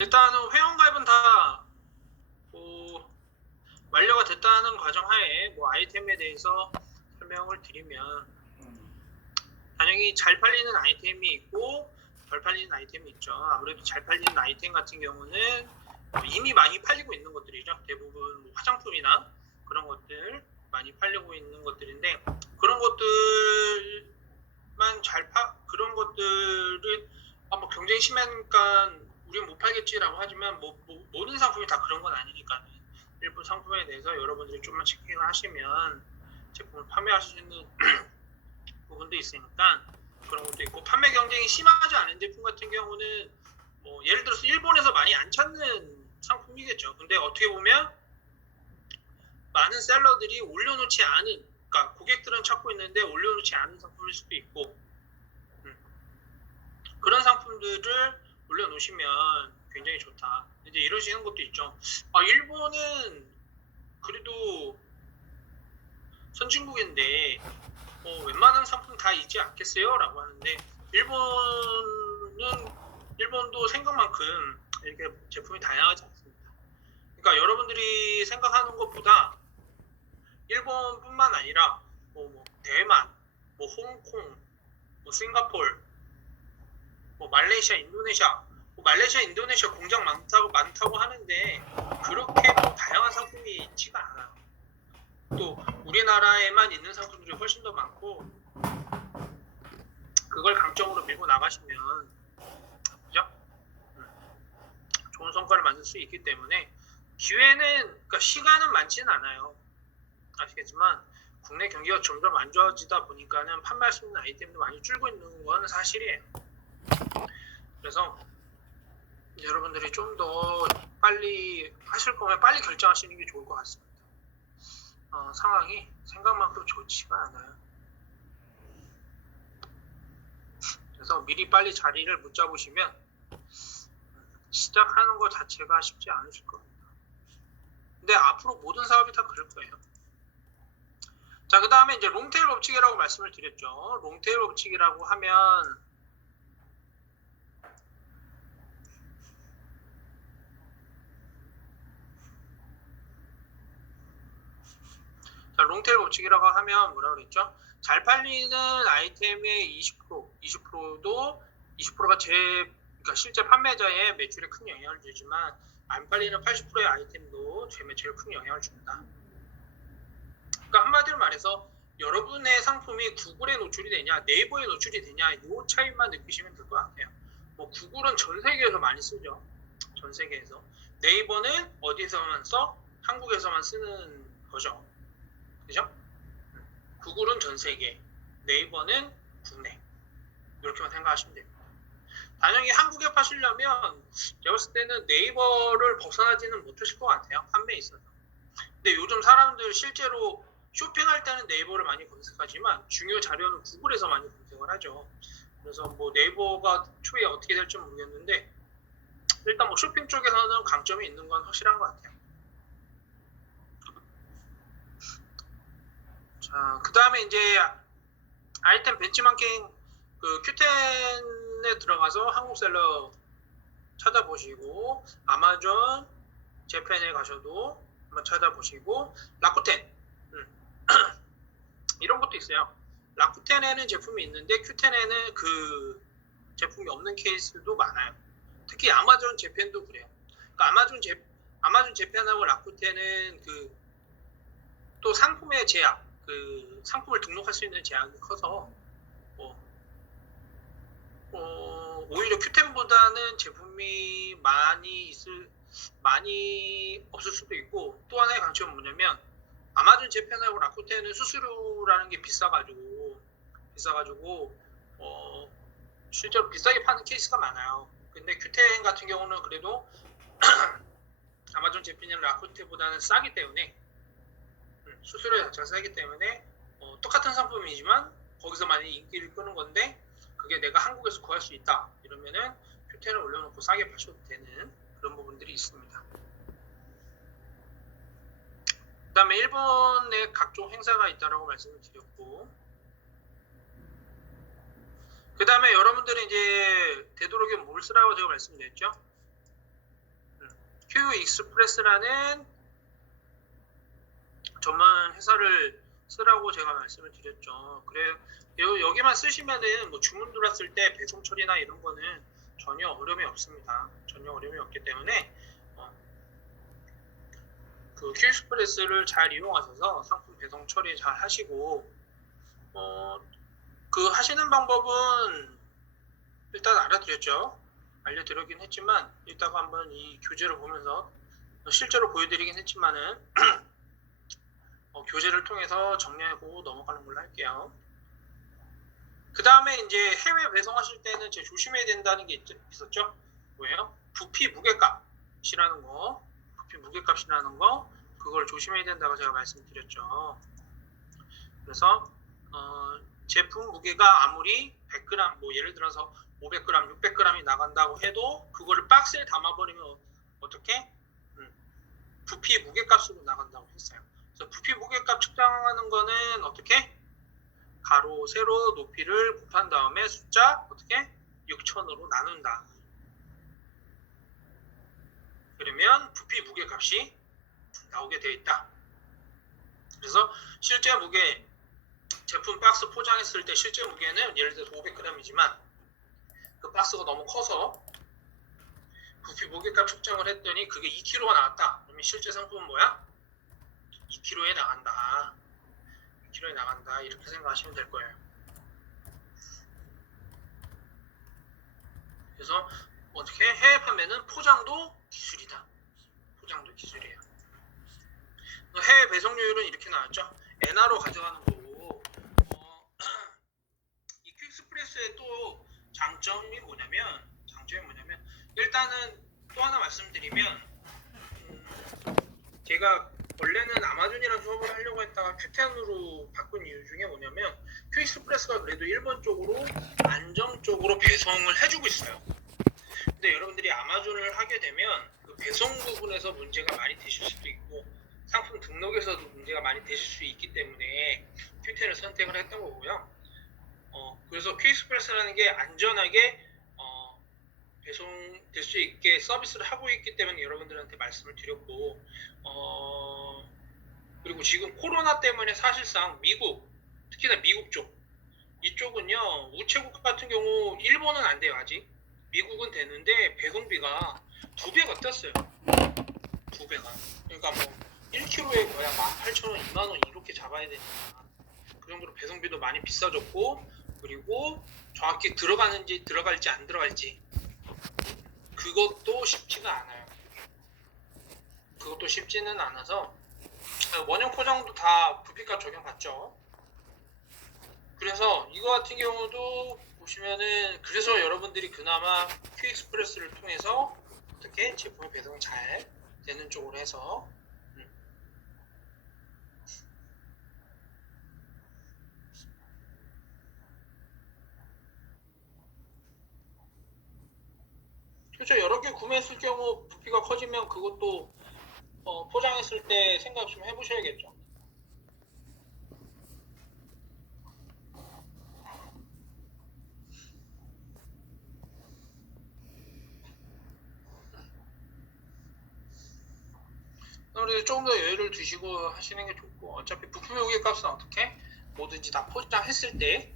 일단은 회원가입은 다 완료가 됐다는 가정하에 아이템에 대해서 설명을 드리면, 당연히 잘 팔리는 아이템이 있고 덜 팔리는 아이템이 있죠. 아무래도 잘 팔리는 아이템 같은 경우는 이미 많이 팔리고 있는 것들이죠. 대부분 화장품이나 그런 것들 많이 팔리고 있는 것들인데, 그런 것들만 그런 것들을 경쟁이 심하니까 우리는 못 팔겠지라고 하지만 모든 상품이 다 그런 건 아니니까 일부 상품에 대해서 여러분들이 좀만 체킹을 하시면 제품을 판매하실 수 있는 부분도 있으니까 그런 것도 있고, 판매 경쟁이 심하지 않은 제품 같은 경우는 예를 들어서 일본에서 많이 안 찾는 상품이겠죠. 근데 어떻게 보면 많은 셀러들이 올려놓지 않은, 그러니까 고객들은 찾고 있는데 올려놓지 않은 상품일 수도 있고, 그런 상품들을 올려놓으시면 굉장히 좋다. 이제 이러시는 것도 있죠. 일본은 그래도 선진국인데 웬만한 상품 다 있지 않겠어요? 라고 하는데, 일본도 생각만큼 이렇게 제품이 다양하지 않습니다. 그러니까 여러분들이 생각하는 것보다 일본뿐만 아니라 대만, 홍콩, 싱가포르, 말레이시아, 인도네시아 공장 많다고 하는데 그렇게 다양한 상품이 있지가 않아요. 또 우리나라에만 있는 상품들이 훨씬 더 많고, 그걸 강점으로 밀고 나가시면 그죠? 좋은 성과를 만들 수 있기 때문에, 그러니까 시간은 많지는 않아요. 아시겠지만 국내 경기가 점점 안 좋아지다 보니까는 판매할 수 있는 아이템도 많이 줄고 있는 건 사실이에요. 그래서 여러분들이 좀 더 빨리 하실 거면 빨리 결정하시는 게 좋을 것 같습니다. 상황이 생각만큼 좋지가 않아요. 그래서 미리 빨리 자리를 못 잡으시면 시작하는 것 자체가 쉽지 않으실 겁니다. 근데 앞으로 모든 사업이 다 그럴 거예요. 자, 그 다음에 이제 롱테일 법칙이라고 말씀을 드렸죠. 롱테일 법칙이라고 하면 롱테일 법칙이라고 하면 뭐라고 그랬죠? 잘 팔리는 아이템의 20%도 20%가 그러니까 실제 판매자의 매출에 큰 영향을 주지만, 안 팔리는 80%의 아이템도 제 매출에 큰 영향을 준다. 그러니까 한마디로 말해서 여러분의 상품이 구글에 노출이 되냐, 네이버에 노출이 되냐, 이 차이만 느끼시면 될 것 같아요. 구글은 전 세계에서 많이 쓰죠. 전 세계에서. 네이버는 어디서만 써? 한국에서만 쓰는 거죠. 그죠? 구글은 전 세계, 네이버는 국내. 이렇게만 생각하시면 됩니다. 당연히 한국에 파시려면 제가 봤을 때는 네이버를 벗어나지는 못하실 것 같아요. 판매에 있어서. 근데 요즘 사람들 실제로 쇼핑할 때는 네이버를 많이 검색하지만 중요 자료는 구글에서 많이 검색을 하죠. 그래서 네이버가 초에 어떻게 될지 모르겠는데, 일단 쇼핑 쪽에서는 강점이 있는 건 확실한 것 같아요. 자, 그 다음에 이제 아이템 벤치마킹 Q10에 들어가서 한국 셀러 찾아보시고, 아마존 재팬에 가셔도 한번 찾아보시고, 라쿠텐 이런 것도 있어요. 라쿠텐에는 제품이 있는데 Q10에는 그 제품이 없는 케이스도 많아요. 특히 아마존 재팬도 그래요. 그러니까 아마존 재팬하고 라쿠텐은 또 상품의 제약, 상품을 등록할 수 있는 제약이 커서 오히려 Q10보다는 제품이 많이 없을 수도 있고, 또 하나의 강점은 뭐냐면 아마존 재팬하고 라쿠텐은 수수료라는 게 비싸가지고 실제로 비싸게 파는 케이스가 많아요. 근데 Q10 같은 경우는 그래도 아마존 재팬이나 라쿠텐보다는 싸기 때문에, 수수료 자체가 싸기 때문에 똑같은 상품이지만 거기서 많이 인기를 끄는 건데, 그게 내가 한국에서 구할 수 있다 이러면은 Q10을 올려놓고 싸게 파셔도 되는 그런 부분들이 있습니다. 그 다음에 일본에 각종 행사가 있다라고 말씀을 드렸고, 그 다음에 여러분들이 이제 되도록이면 뭘 쓰라고 제가 말씀드렸죠? 익스프레스라는 전문 회사를 쓰라고 제가 말씀을 드렸죠. 그래 여기만 쓰시면은 뭐 주문 들어왔을 때 배송 처리나 이런 거는 전혀 어려움이 없습니다. 전혀 어려움이 없기 때문에 그 큐익스프레스를 잘 이용하셔서 상품 배송 처리 잘 하시고 그 하시는 방법은 일단 알려드리긴 했지만 이따가 한번 이 교재를 보면서 실제로 보여드리긴 했지만은 교재를 통해서 정리하고 넘어가는 걸로 할게요. 그 다음에 이제 해외 배송하실 때는 제가 조심해야 된다는 게 있었죠. 뭐예요? 부피 무게값이라는 거, 그걸 조심해야 된다고 제가 말씀드렸죠. 그래서 제품 무게가 아무리 100g, 뭐 예를 들어서 500g, 600g이 나간다고 해도 그거를 박스에 담아버리면 어떻게? 부피 무게값으로 나간다고 했어요. 그래서 부피 무게값 측정하는 거는 어떻게? 가로, 세로, 높이를 곱한 다음에 숫자 어떻게? 6000으로 나눈다. 그러면 부피 무게값이 나오게 되어 있다. 그래서 실제 무게, 제품 박스 포장했을 때 실제 무게는 예를 들어서 500g이지만 그 박스가 너무 커서 부피 무게값 측정을 했더니 그게 2kg가 나왔다. 그러면 실제 상품은 뭐야? 2kg에 나간다. 2kg에 나간다. 이렇게 생각하시면 될 거예요. 그래서 어떻게 해외 판매는 포장도 기술이다. 포장도 기술이에요. 해외 배송료율은 이렇게 나왔죠. 엔화로 가져가는 거고 이 퀵스프레스의 또 장점이 뭐냐면 일단은 또 하나 말씀드리면 제가 원래는 아마존이랑 수업을 하려고 했다가 q10으로 바꾼 이유 중에 뭐냐면 퀵스프레스가 그래도 일본 쪽으로 안정적으로 배송을 해주고 있어요. 근데 여러분들이 아마존을 하게 되면 그 배송 부분에서 문제가 많이 되실 수도 있고 상품 등록에서도 문제가 많이 되실 수 있기 때문에 q10을 선택을 했던 거고요. 그래서 퀵스프레스라는 게 안전하게 배송될 수 있게 서비스를 하고 있기 때문에 여러분들한테 말씀을 드렸고 그리고 지금 코로나 때문에 사실상 미국, 특히나 미국 쪽 이쪽은요 우체국 같은 경우 일본은 안 돼요 아직. 미국은 되는데 배송비가 2배가 뛰었어요. 2배가. 그러니까 뭐 1kg에 거의 18,000원, 20,000원 이렇게 잡아야 되니까 그 정도로 배송비도 많이 비싸졌고 그리고 정확히 들어갈지 안 들어갈지 그것도 쉽지가 않아요. 그것도 쉽지는 않아서 원형 포장도 다 부피값 적용받죠. 그래서 이거 같은 경우도 보시면은 그래서 여러분들이 그나마 퀵익스프레스를 통해서 어떻게 제품의 배송이 잘 되는 쪽으로 해서 그렇죠. 여러 개 구매했을 경우 부피가 커지면 그것도 포장했을 때 생각 좀 해보셔야겠죠. 그래서 조금 더 여유를 두시고 하시는 게 좋고 어차피 부품 요기 값은 어떻게 뭐든지 다 포장했을 때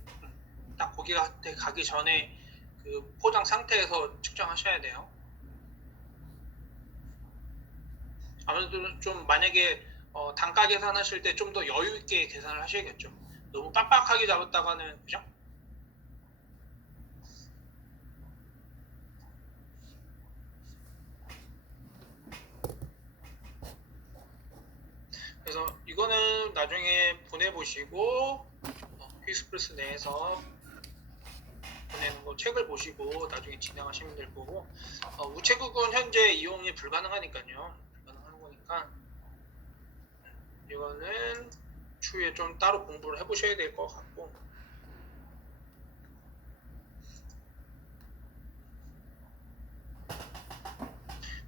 딱 거기가 가기 전에 그 포장 상태에서 측정하셔야 돼요. 아무래도 좀 만약에 단가 계산하실 때 좀 더 여유 있게 계산을 하셔야겠죠. 너무 빡빡하게 잡았다가는 그죠? 그래서 이거는 나중에 보내보시고 퀵스프레스 내에서 보내는 거 책을 보시고 나중에 진행하시면 될 거고 우체국은 현재 이용이 불가능하니까요. 불가능한 거니까 이거는 추후에 좀 따로 공부를 해보셔야 될 것 같고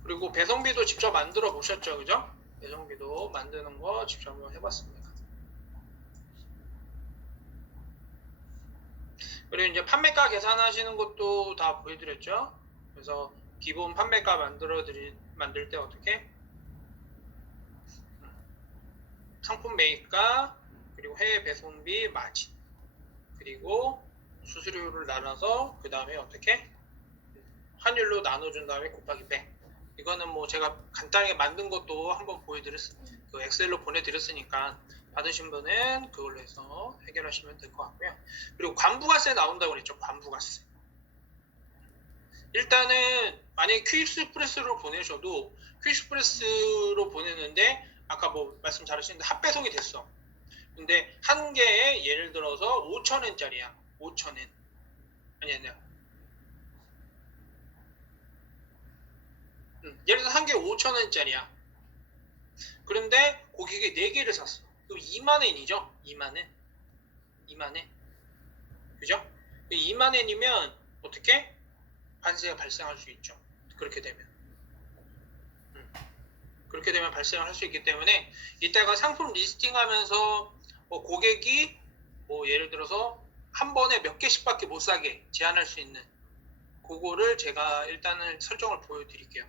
그리고 배송비도 직접 만들어 보셨죠, 그죠? 배송비도 만드는 거 직접 한번 해봤습니다. 그리고 이제 판매가 계산하시는 것도 다 보여드렸죠. 그래서 기본 판매가 만들 때 어떻게 상품 매입가 그리고 해외 배송비 마진 그리고 수수료를 나눠서 그 다음에 어떻게 환율로 나눠준 다음에 곱하기 100. 이거는 뭐 제가 간단하게 만든 것도 한번 그 엑셀로 보내드렸으니까 받으신 분은 그걸로 해서 해결하시면 될 것 같고요. 그리고 관부가세 나온다고 그랬죠. 관부가세. 일단은 만약에 퀵익스프레스로 보내셔도 퀵익스프레스로 보내는데 아까 뭐 말씀 잘하시는데 합배송이 됐어. 근데 한 개에 예를 들어서 5,000엔짜리야. 5,000엔. 아니야. 예를 들어서 한 개에 5,000엔짜리야. 그런데 고객이 4개를 샀어. 그럼 20,000엔이죠. 20,000엔. 20,000엔. 그죠? 20,000엔이면 어떻게? 관세가 발생할 수 있죠. 그렇게 되면. 그렇게 되면 발생을 할 수 있기 때문에 이따가 상품 리스팅하면서 고객이 뭐 예를 들어서 한 번에 몇 개씩밖에 못 사게 제한할 수 있는 그거를 제가 일단은 설정을 보여드릴게요.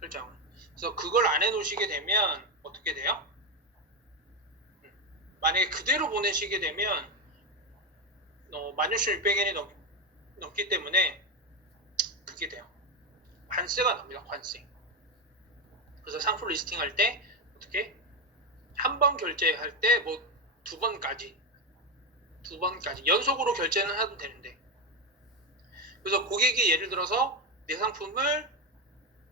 설정을. 그래서 그걸 안 해놓으시게 되면 어떻게 돼요? 만약에 그대로 보내시게 되면 16,600엔이 넘기 때문에 그게 돼요. 관세가 납니다. 관세. 그래서 상품 리스팅할 때 어떻게 한 번 결제할 때 뭐 2번까지 연속으로 결제는 해도 되는데 그래서 고객이 예를 들어서 내 상품을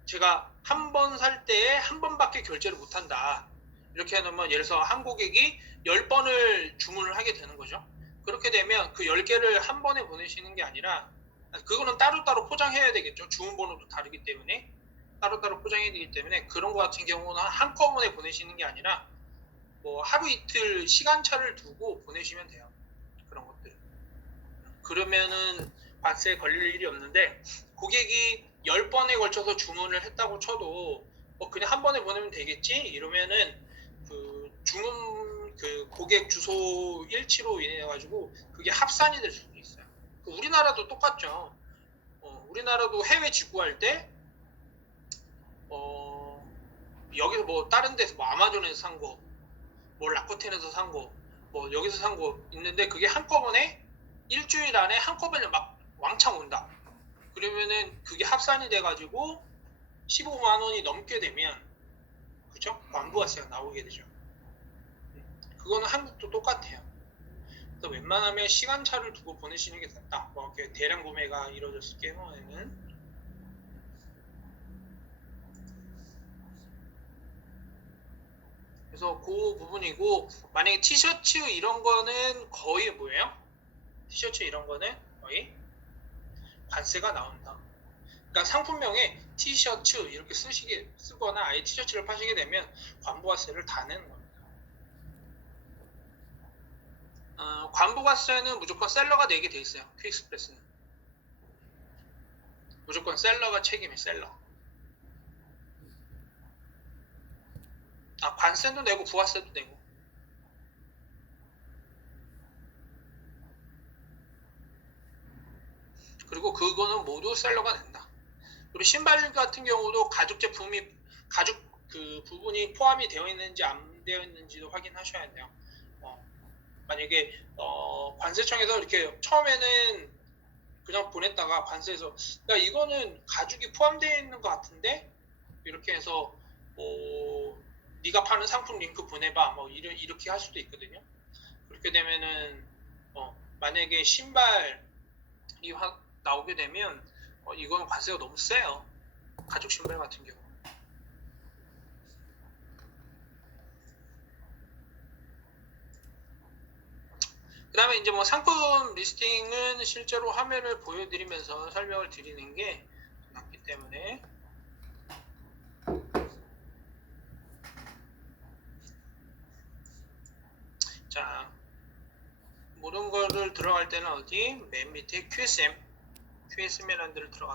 제가 한 번 살 때에 한 번밖에 결제를 못한다 이렇게 해놓으면 예를 들어서 한 고객이 10번을 주문을 하게 되는 거죠. 그렇게 되면 그 10개를 한 번에 보내시는 게 아니라 그거는 따로따로 포장해야 되겠죠. 주문 번호도 다르기 때문에 따로따로 포장해야 되기 때문에 그런 거 같은 경우는 한꺼번에 보내시는 게 아니라 뭐 하루 이틀 시간차를 두고 보내시면 돼요. 그런 것들. 그러면은 관세에 걸릴 일이 없는데 고객이 10번에 걸쳐서 주문을 했다고 쳐도 그냥 한 번에 보내면 되겠지 이러면은 그 주문 그 고객 주소 일치로 인해 가지고 그게 합산이 될 수도 있어요. 우리나라도 똑같죠. 우리나라도 해외 직구할 때 여기서 뭐 다른 데서 뭐 아마존에서 산 거, 뭐 라쿠텐에서 산 거, 뭐 여기서 산 거 있는데 그게 한꺼번에 일주일 안에 한꺼번에 막 왕창 온다. 그러면은 그게 합산이 돼가지고 15만 원이 넘게 되면 그죠? 관부가세가 나오게 되죠. 그거는 한국도 똑같아요. 그래서 웬만하면 시간차를 두고 보내시는 게 낫다. 뭐 이렇게 대량 구매가 이루어졌을 경우에는 그래서 그 부분이고 만약에 티셔츠 이런 거는 거의 뭐예요? 티셔츠 이런 거는 거의 관세가 나온다. 그러니까 상품명에 티셔츠 이렇게 쓰거나 아예 티셔츠를 파시게 되면 관부가세를 다 내는 겁니다. 관부가세는 무조건 셀러가 내게 돼 있어요. 퀵익스프레스는 무조건 셀러가 책임이 셀러. 관세도 내고 부가세도 내고. 그리고 그거는 모두 셀러가 낸다. 그리고 신발 같은 경우도 가죽 그 부분이 포함이 되어 있는지 안 되어 있는지도 확인하셔야 돼요. 만약에 관세청에서 이렇게 처음에는 그냥 보냈다가 관세에서 야 이거는 가죽이 포함되어 있는 것 같은데 이렇게 해서 네가 파는 상품 링크 보내봐 뭐 이렇게 할 수도 있거든요. 그렇게 되면은 만약에 신발이 나오게 되면 이건 관세가 너무 세요. 가죽 신발 같은 경우. 그 다음에 이제 뭐 상품 리스팅은 실제로 화면을 보여드리면서 설명을 드리는 게 낫기 때문에 자 모든 거를 들어갈 때는 어디? 맨 밑에 QSM이라는 데를 들어가